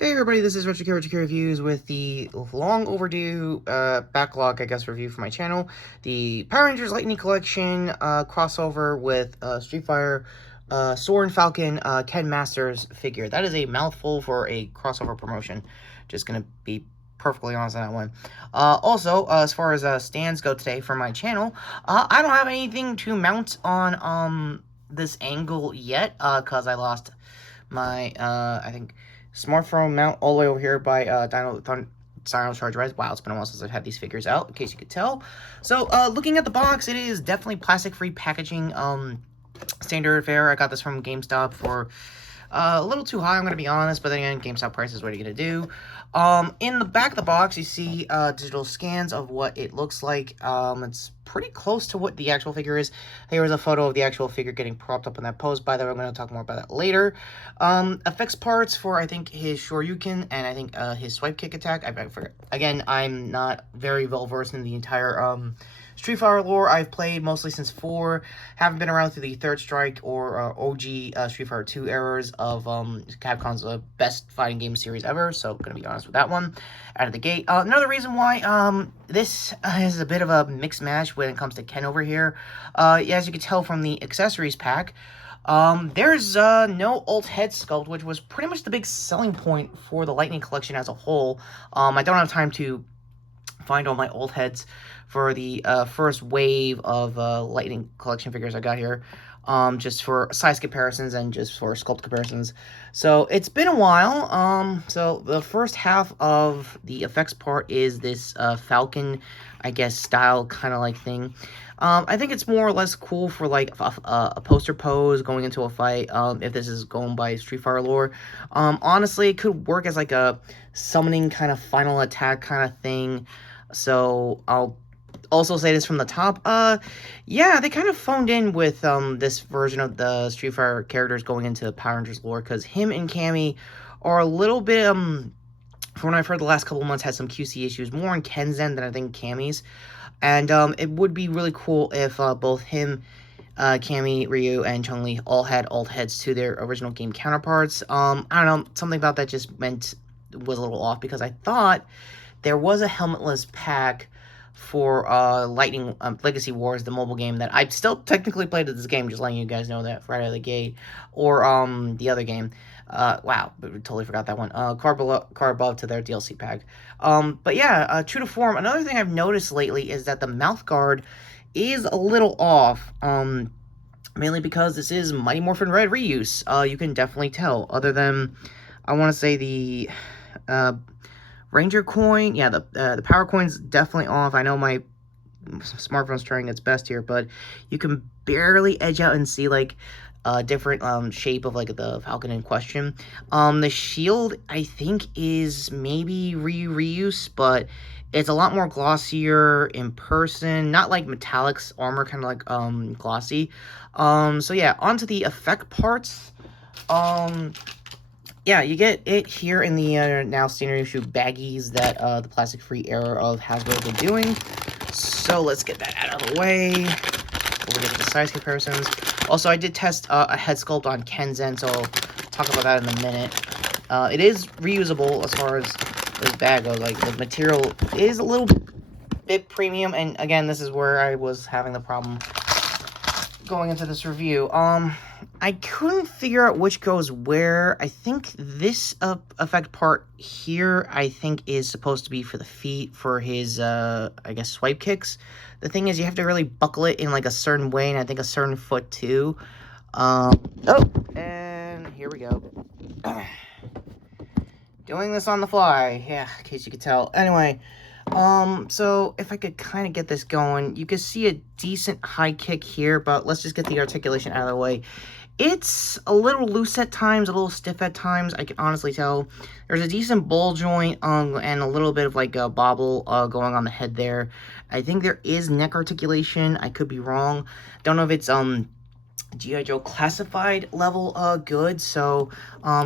Hey everybody, this is RetroKid Reviews with the long overdue backlog, I guess, review for my channel. The Power Rangers Lightning Collection crossover with Street Fighter soaring falcon Ken Masters figure. That is a mouthful for a crossover promotion. Just gonna be perfectly honest on that one. Also, as far as stands go today for my channel, I don't have anything to mount on this angle yet, because I lost my I think smartphone mount all the way over here by Dino Charge Res. Wow, it's been a while since I've had these figures out, in case you could tell. So, looking at the box, it is definitely plastic-free packaging, standard fare. I got this from GameStop for a little too high, I'm going to be honest, but then again, GameStop prices, what are you going to do? In the back of the box, you see digital scans of what it looks like. It's pretty close to what the actual figure is. Here is a photo of the actual figure getting propped up in that pose. By the way, I'm going to talk more about that later. Effects parts for, I think, his Shoryuken and I think his swipe kick attack. I forget. Again, I'm not very well versed in the entire Street Fighter lore. I've played mostly since 4. Haven't been around through the Third Strike or OG Street Fighter 2 eras of Capcom's best fighting game series ever. So, gonna be honest with that one out of the gate. Another reason why this is a bit of a mixed match when it comes to Ken over here. As you can tell from the accessories pack, there's no alt head sculpt, which was pretty much the big selling point for the Lightning Collection as a whole. I don't have time to find all my old heads for the first wave of Lightning Collection figures I got here, just for size comparisons and just for sculpt comparisons. So it's been a while. So the first half of the effects part is this Falcon, I guess, style kind of like thing. I think it's more or less cool for like a poster pose going into a fight, if this is going by Street Fighter lore. Honestly, it could work as like a summoning kind of final attack kind of thing. So I'll also say this from the top. Yeah, they kind of phoned in with this version of the Street Fighter characters going into Power Rangers lore, because him and Cammy are a little bit, from what I've heard the last couple of months, had some QC issues, more on Ken's end than I think Cammy's. And it would be really cool if both him, Cammy, Ryu, and Chun-Li all had alt heads to their original game counterparts. I don't know, something about that just was a little off, because I thought there was a helmetless pack for Lightning Legacy Wars, the mobile game that I've still technically played at this game, just letting you guys know that right out of the gate. Or the other game. Wow, totally forgot that one. Car Above to their DLC pack. But yeah, true to form, another thing I've noticed lately is that the mouth guard is a little off. Mainly because this is Mighty Morphin Red reuse. You can definitely tell. Other than, I want to say the Ranger coin, yeah, the power coin's definitely off. I know my smartphone's trying its best here, but you can barely edge out and see like a different shape of like the Falcon in question. The shield, I think, is maybe reuse, but it's a lot more glossier in person, not like metallics armor, kind of like glossy. So yeah, onto the effect parts. Yeah, you get it here in the now standard issue baggies that the plastic-free era of Hasbro have been doing. So let's get that out of the way. We'll get to the size comparisons. Also, I did test a head sculpt on Ken's end, so I'll talk about that in a minute. It is reusable as far as this bag goes. Like, the material is a little bit premium, and again, this is where I was having the problem going into this review. I couldn't figure out which goes where. I think this effect part here, I think, is supposed to be for the feet, for his, I guess, swipe kicks. The thing is, you have to really buckle it in, like, a certain way, and I think a certain foot, too. Oh, and here we go. Doing this on the fly, yeah, in case you could tell. Anyway, so if I could kind of get this going, you can see a decent high kick here, but let's just get the articulation out of the way. It's a little loose at times, a little stiff at times, I can honestly tell. There's a decent ball joint and a little bit of like a bobble going on the head there. I think there is neck articulation. I could be wrong. Don't know if it's G.I. Joe classified level good. So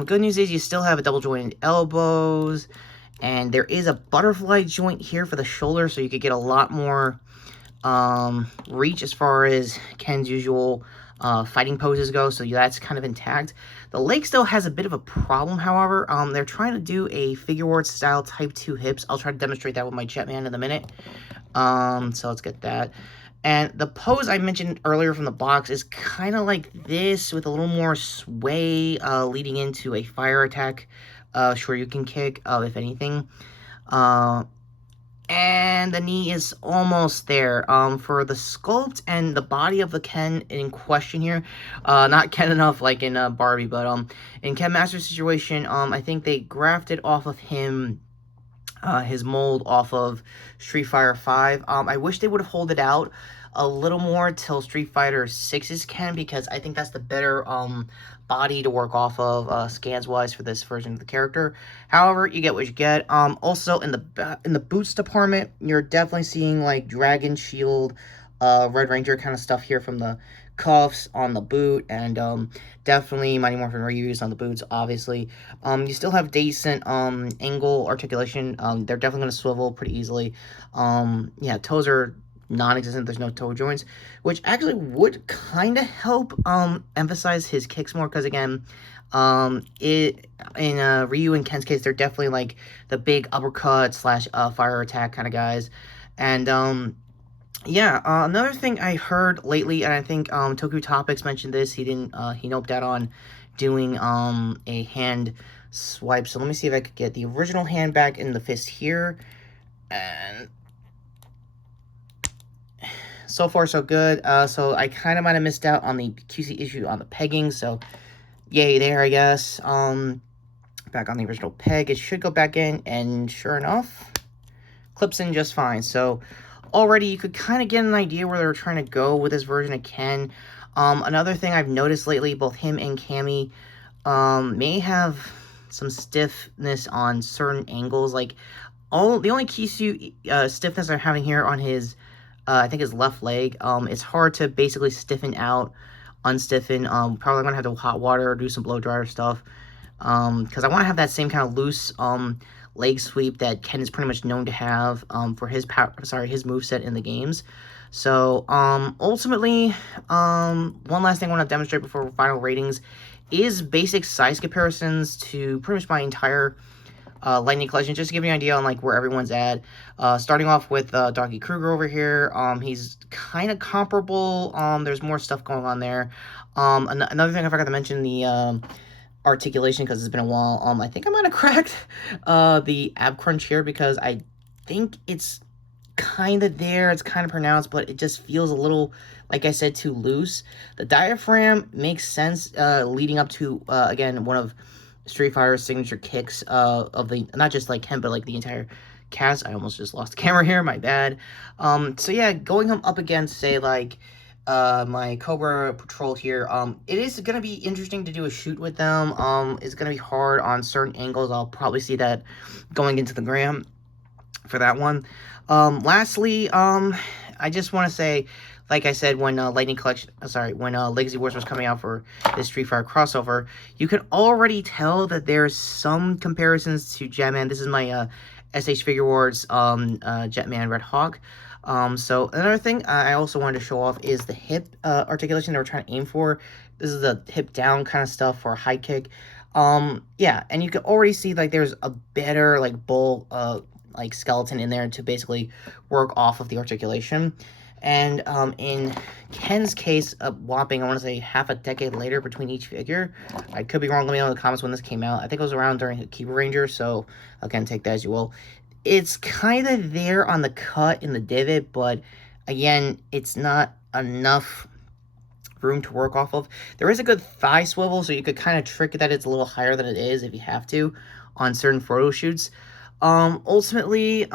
good news is you still have a double jointed elbows. And there is a butterfly joint here for the shoulder, so you could get a lot more reach as far as Ken's usual fighting poses go, so that's kind of intact. The leg still has a bit of a problem, however. They're trying to do a figure style Type 2 hips. I'll try to demonstrate that with my Jetman in a minute. So let's get that. And the pose I mentioned earlier from the box is kind of like this, with a little more sway, leading into a fire attack, Shoryuken kick, if anything. And the knee is almost there. For the sculpt and the body of the Ken in question here, not Ken enough like in Barbie, but in Ken Master's situation, I think they grafted off of him his mold off of Street Fighter 5. I wish they would have held it out a little more till Street Fighter 6's Ken, because I think that's the better body to work off of scans wise for this version of the character. However, you get what you get. Also in the boots department, you're definitely seeing like Dragon Shield, Red Ranger kind of stuff here from the cuffs on the boot, and definitely Mighty Morphin reuse on the boots, obviously. You still have decent angle articulation. They're definitely going to swivel pretty easily. Yeah, toes are non-existent. There's no toe joints, which actually would kind of help emphasize his kicks more, because again, in Ryu and Ken's case, they're definitely like the big uppercut slash fire attack kind of guys. And yeah, another thing I heard lately, and I think Toku Topics mentioned this, he noped out on doing a hand swipe. So let me see if I could get the original hand back in the fist here. And so far so good. So I kind of might have missed out on the QC issue on the pegging, so yay there, I guess. Back on the original peg, it should go back in, and sure enough, clips in just fine. So already you could kind of get an idea where they're trying to go with this version of Ken. Another thing I've noticed lately, both him and Cammy may have some stiffness on certain angles. Like the only Kisu stiffness I'm having here on his I think his left leg. It's hard to basically stiffen out, unstiffen. Probably gonna have to hot water or do some blow dryer stuff. Because I want to have that same kind of loose leg sweep that Ken is pretty much known to have for his his moveset in the games. So ultimately, one last thing I want to demonstrate before final ratings is basic size comparisons to pretty much my entire Lightning Collection, just to give you an idea on like where everyone's at. Starting off with Doggy Kruger over here, he's kind of comparable. There's more stuff going on there. Another thing I forgot to mention, the Articulation, because it's been a while. I think I might have cracked the ab crunch here, because I think it's kind of there, it's kind of pronounced, but it just feels a little, like I said, too loose. The diaphragm makes sense leading up to again, one of Street Fighter's signature kicks of the, not just like him, but like the entire cast. I almost just lost the camera here, my bad. So yeah, going him up against, say, like my Cobra Patrol here, it is going to be interesting to do a shoot with them. It's going to be hard on certain angles. I'll probably see that going into the gram for that one. Lastly, I just want to say, like I said, when Lightning Collection, when Legacy Wars was coming out for this Street Fighter crossover, you can already tell that there's some comparisons to Jetman. This is my SH Figure Wars Jetman Red Hawk. So another thing I also wanted to show off is the hip articulation they were trying to aim for. This is the hip down kind of stuff for a high kick. Yeah, and you can already see like there's a better like bull like skeleton in there to basically work off of the articulation. And in Ken's case, a whopping, I want to say, half a decade later between each figure. I could be wrong. Let me know in the comments when this came out. I think it was around during Keeper Ranger, so again, take that as you will. It's kind of there on the cut in the divot, but again, it's not enough room to work off of. There is a good thigh swivel, so you could kind of trick it that it's a little higher than it is if you have to on certain photo shoots. Ultimately,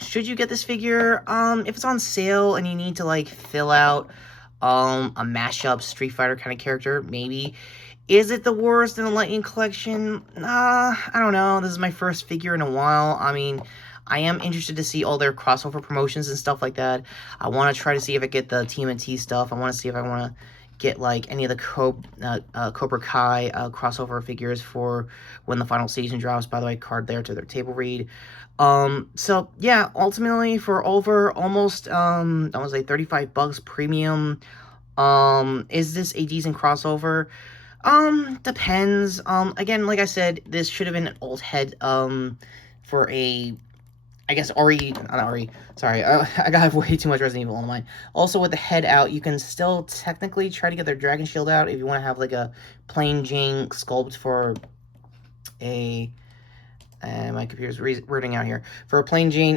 should you get this figure, if it's on sale and you need to, like, fill out, a mashup Street Fighter kind of character, maybe. Is it the worst in the Lightning Collection? I don't know. This is my first figure in a while. I mean, I am interested to see all their crossover promotions and stuff like that. I want to try to see if I get the TMNT stuff. I want to see if I want to get like any of the Cobra Kai crossover figures for when the final season drops. By the way, card there to their table read. So yeah, ultimately for over almost I was like $35 premium. Is this a decent crossover? Depends. Again, like I said, this should have been an old head, for a, I guess, not Ori, sorry, I got way too much Resident Evil on mine. Also, with the head out, you can still technically try to get their dragon shield out if you want to have, like, a plain Jane sculpt for a, and my computer's wording out here. For a plain Jane,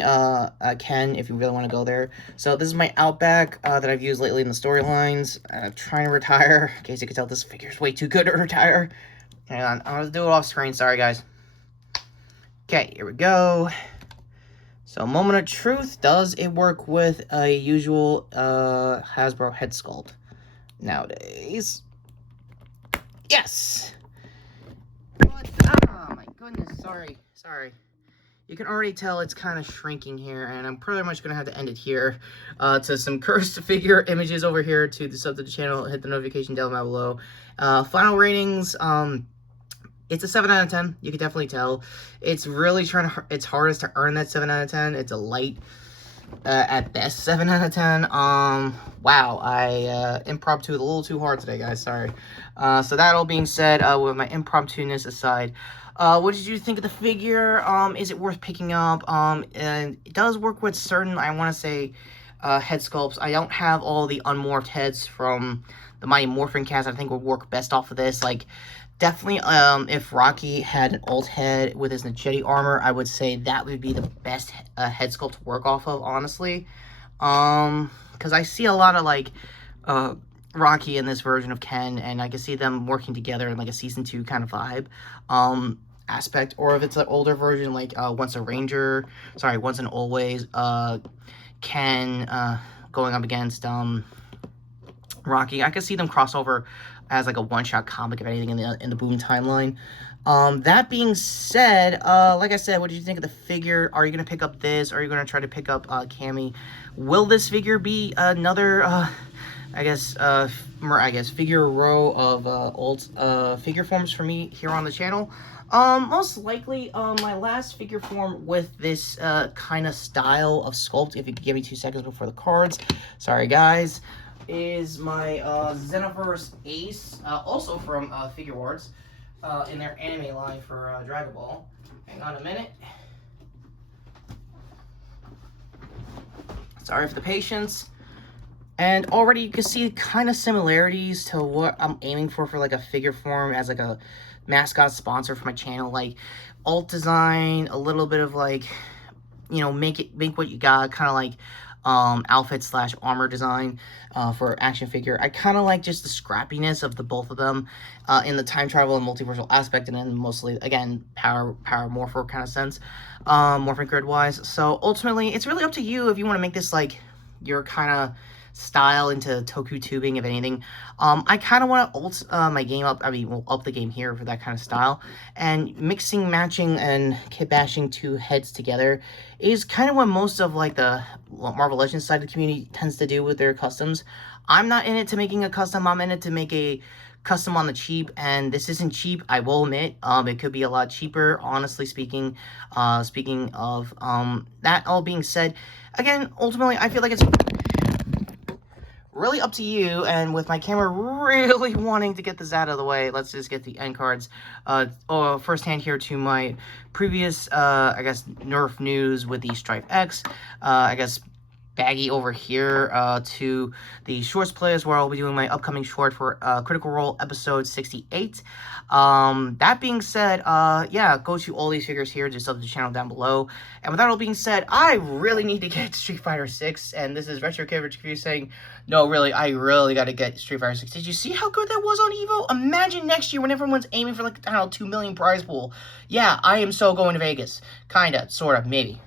Ken, if you really want to go there. So this is my Outback that I've used lately in the storylines. Trying to retire. In case you can tell, this figure's way too good to retire. Hang on, I'm going to do it off screen. Sorry, guys. Okay, here we go. So, moment of truth. Does it work with a usual Hasbro head sculpt nowadays? Yes! But, oh my goodness, sorry. You can already tell it's kind of shrinking here, and I'm pretty much going to have to end it here. To some cursed figure images over here, to sub to the channel, hit the notification bell down below. Final ratings, it's a 7 out of 10, you can definitely tell. It's really it's hardest to earn that 7 out of 10. It's a light, at best, 7 out of 10. Wow, I impromptu a little too hard today, guys, sorry. So that all being said, with my impromptu-ness aside, what did you think of the figure? Is it worth picking up? And it does work with certain, I want to say, head sculpts. I don't have all the unmorphed heads from the Mighty Morphin cast. I think would work best off of this. Like, definitely, if Rocky had an alt head with his Nachetti armor, I would say that would be the best head sculpt to work off of, honestly. Because I see a lot of, like, Rocky in this version of Ken, and I can see them working together in, like, a Season 2 kind of vibe, aspect. Or if it's an older version, like, Once and Always, Ken, going up against, Rocky, I could see them cross over as like a one-shot comic, if anything, in the Boom timeline. That being said, like I said, what did you think of the figure? Are you going to pick up this? Are you going to try to pick up Camry? Will this figure be another, I guess, figure row of old figure forms for me here on the channel? Most likely, my last figure form with this kind of style of sculpt, if you could give me 2 seconds before the cards. Sorry, guys. Is my Xenoverse Ace, also from Figure Wars, in their anime line for Dragon Ball. Hang on a minute. Sorry for the patience. And already you can see kind of similarities to what I'm aiming for like a figure form as like a mascot sponsor for my channel. Like alt design, a little bit of like, you know, make what you got, kind of like outfit / armor design for action figure. I kind of like just the scrappiness of the both of them in the time travel and multiversal aspect, and then mostly, again, power morpher kind of sense, morphing grid wise. So ultimately, it's really up to you if you want to make this like your kind of style into toku tubing, if anything. I kind of want to ult my game up, we'll up the game here for that kind of style, and mixing, matching, and kit bashing 2 heads together is kind of what most of like the Marvel Legends side of the community tends to do with their customs. I'm not in it to making a custom, I'm in it to make a custom on the cheap, and this isn't cheap, I will admit. It could be a lot cheaper, honestly speaking. Speaking of that all being said, again, ultimately, I feel like it's really up to you, and with my camera really wanting to get this out of the way, let's just get the end cards firsthand here to my previous, I guess, Nerf news with the Strife X, I guess, baggy over here to the shorts playlist where I'll be doing my upcoming short for Critical Role episode 68. That being said, yeah, go to all these figures here, just sub to the channel down below. And with that all being said, I really need to get Street Fighter 6, and this is RetroKid saying, no, really, I really got to get Street Fighter 6. Did you see how good that was on Evo? Imagine next year when everyone's aiming for, like, I don't know, 2 million prize pool. Yeah, I am so going to Vegas. Kinda, sorta, maybe.